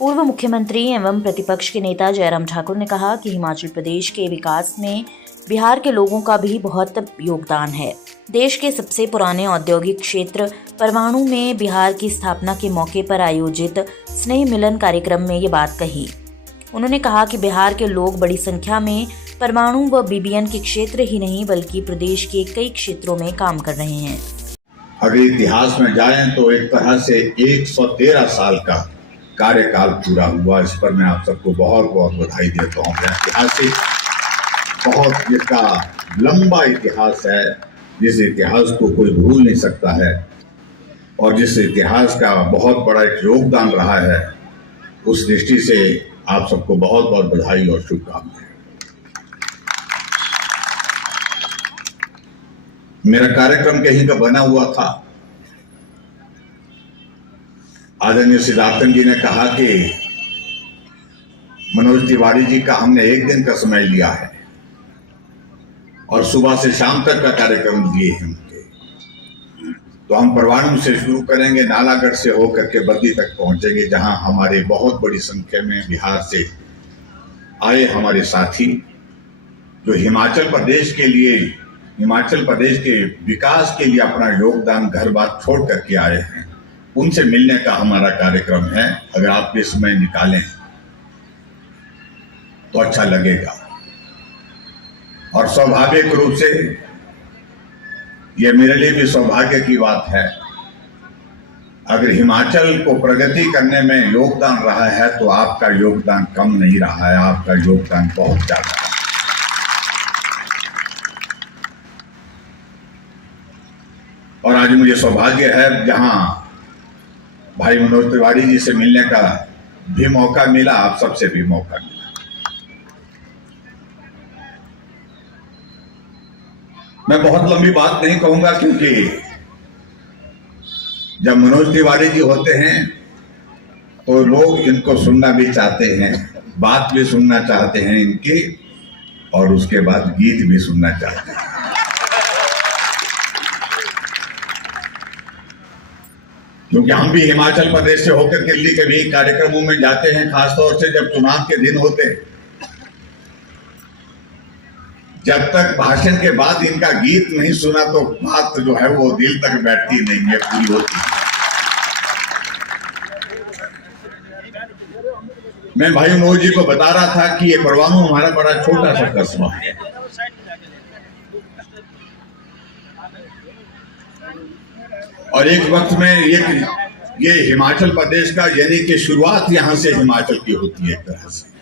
पूर्व मुख्यमंत्री एवं प्रतिपक्ष के नेता जयराम ठाकुर ने कहा कि हिमाचल प्रदेश के विकास में बिहार के लोगों का भी बहुत योगदान है। देश के सबसे पुराने औद्योगिक क्षेत्र परवाणु में बिहार की स्थापना के मौके पर आयोजित स्नेह मिलन कार्यक्रम में ये बात कही। उन्होंने कहा कि बिहार के लोग बड़ी संख्या में परवाणु व बीबीएन के क्षेत्र ही नहीं बल्कि प्रदेश के कई क्षेत्रों में काम कर रहे हैं। अगर इतिहास में जाएं तो एक तरह से 113 साल का कार्यकाल पूरा हुआ। इस पर मैं आप सबको बहुत बहुत बधाई देता हूँ। ऐतिहासिक बहुत इसका लंबा इतिहास है, जिस इतिहास को कोई भूल नहीं सकता है और जिस इतिहास का बहुत बड़ा एक योगदान रहा है, उस दृष्टि से आप सबको बहुत बहुत बधाई और शुभकामनाएं। मेरा कार्यक्रम कहीं का बना हुआ था। आदरणीय सिद्धार्थन जी ने कहा कि मनोज तिवारी जी का हमने एक दिन का समय लिया है और सुबह से शाम तक का कार्यक्रम दिए हैं उनके। तो हम परवाणु से शुरू करेंगे, नालागढ़ से होकर के बद्दी तक पहुंचेंगे, जहां हमारे बहुत बड़ी संख्या में बिहार से आए हमारे साथी जो हिमाचल प्रदेश के विकास के लिए अपना योगदान घर बार छोड़ करके आए हैं, उनसे मिलने का हमारा कार्यक्रम है। अगर आप ये समय निकालें तो अच्छा लगेगा। और स्वाभाविक रूप से यह मेरे लिए भी सौभाग्य की बात है। अगर हिमाचल को प्रगति करने में योगदान रहा है तो आपका योगदान कम नहीं रहा है, आपका योगदान बहुत ज्यादा है। और आज मुझे सौभाग्य है, जहां भाई मनोज तिवारी जी से मिलने का भी मौका मिला, आप सबसे भी मौका मिला। मैं बहुत लंबी बात नहीं कहूंगा, क्योंकि जब मनोज तिवारी जी होते हैं तो लोग इनको सुनना भी चाहते हैं, बात भी सुनना चाहते हैं इनकी, और उसके बाद गीत भी सुनना चाहते हैं। क्योंकि हम भी हिमाचल प्रदेश से होकर के दिल्ली के भी कार्यक्रमों में जाते हैं, खासतौर से जब चुनाव के दिन होते हैं। जब तक भाषण के बाद इनका गीत नहीं सुना तो बात जो है वो दिल तक बैठती नहीं है, पूरी होती है। मैं भाई मनोज जी को बता रहा था कि ये परवाणु हमारा बड़ा छोटा सा कस्बा है, और एक वक्त में ये हिमाचल प्रदेश का, यानी कि शुरुआत यहां से हिमाचल की होती है एक तरह से।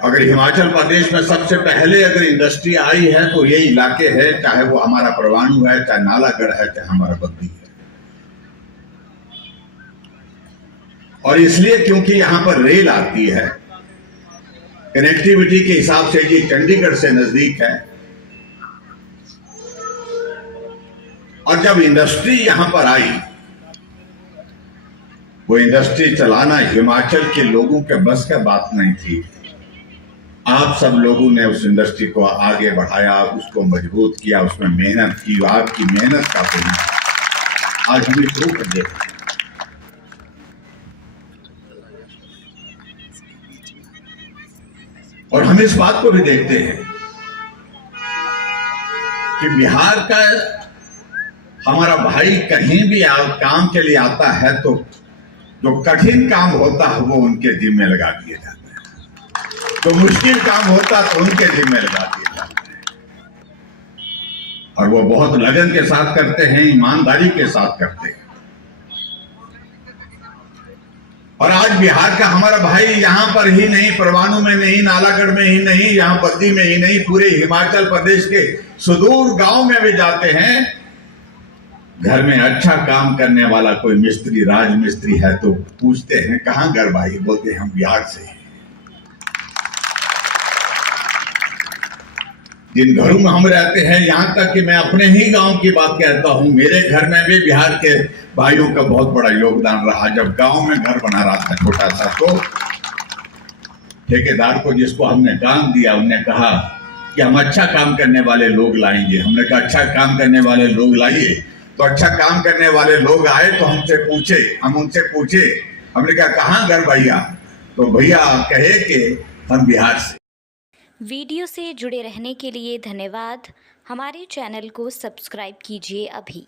अगर हिमाचल प्रदेश में सबसे पहले अगर इंडस्ट्री आई है तो ये इलाके है, चाहे वो हमारा परवाणु है, चाहे नालागढ़ है, चाहे हमारा बद्दी है। और इसलिए क्योंकि यहां पर रेल आती है, कनेक्टिविटी के हिसाब से ये चंडीगढ़ से नजदीक है। और जब इंडस्ट्री यहां पर आई, वो इंडस्ट्री चलाना हिमाचल के लोगों के बस का बात नहीं थी। आप सब लोगों ने उस इंडस्ट्री को आगे बढ़ाया, उसको मजबूत किया, उसमें मेहनत की। आपकी मेहनत का परिणाम आज भी प्रूफ कर दे। और हम इस बात को भी देखते हैं कि बिहार का हमारा भाई कहीं भी काम के लिए आता है तो जो कठिन काम होता है वो उनके जिम्मे लगा दिए जाते हैं, जो मुश्किल काम होता है तो उनके जिम्मे लगा दिए जाते हैं। और वो बहुत लगन के साथ करते हैं, ईमानदारी के साथ करते हैं। और आज बिहार का हमारा भाई यहाँ पर ही नहीं, परवाणु में नहीं, नालागढ़ में ही नहीं, यहाँ बद्दी में ही नहीं, पूरे हिमाचल प्रदेश के सुदूर गांव में भी जाते हैं। घर में अच्छा काम करने वाला कोई मिस्त्री, राज मिस्त्री है तो पूछते हैं कहाँ घर भाई, बोलते हैं हम बिहार से हैं। जिन घरों में हम रहते हैं, यहाँ तक कि मैं अपने ही गांव की बात कहता हूँ, मेरे घर में भी बिहार के भाइयों का बहुत बड़ा योगदान रहा। जब गांव में घर बना रहा था छोटा सा, तो ठेकेदार को जिसको हमने काम दिया, उन्होंने कहा कि हम अच्छा काम करने वाले लोग लाएंगे। हमने कहा अच्छा काम करने वाले लोग लाइए, तो अच्छा काम करने वाले लोग आए तो हम उनसे पूछे, हमने कहा कहाँ घर भैया, तो भैया कहे कि हम बिहार से। वीडियो से जुड़े रहने के लिए धन्यवाद। हमारे चैनल को सब्सक्राइब कीजिए अभी।